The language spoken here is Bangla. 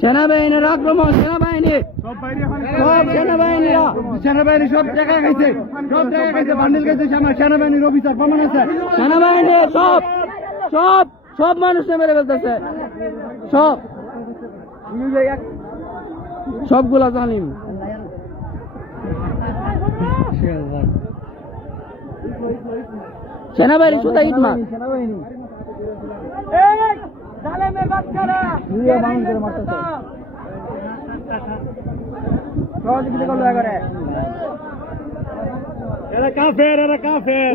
সেনাবাহিনীর আক্রমণ, সেনাবাহিনী সেনাবাহিনী সব জায়গায় খাইছে, সব জায়গায় খাইছে, বান্ডিল খাইছে সেনাবাহিনীর অফিসার প্রমাণ আছে। সেনাবাহিনী সব সব সব মানুষকে মেরে ফেলতেছে, সব সবগুলা জানিম। সেনাবাহিনী শুধু ইটমা সেনাবাহিনী সহযোগিতা করলো এরা কাফের, এরা কাফের।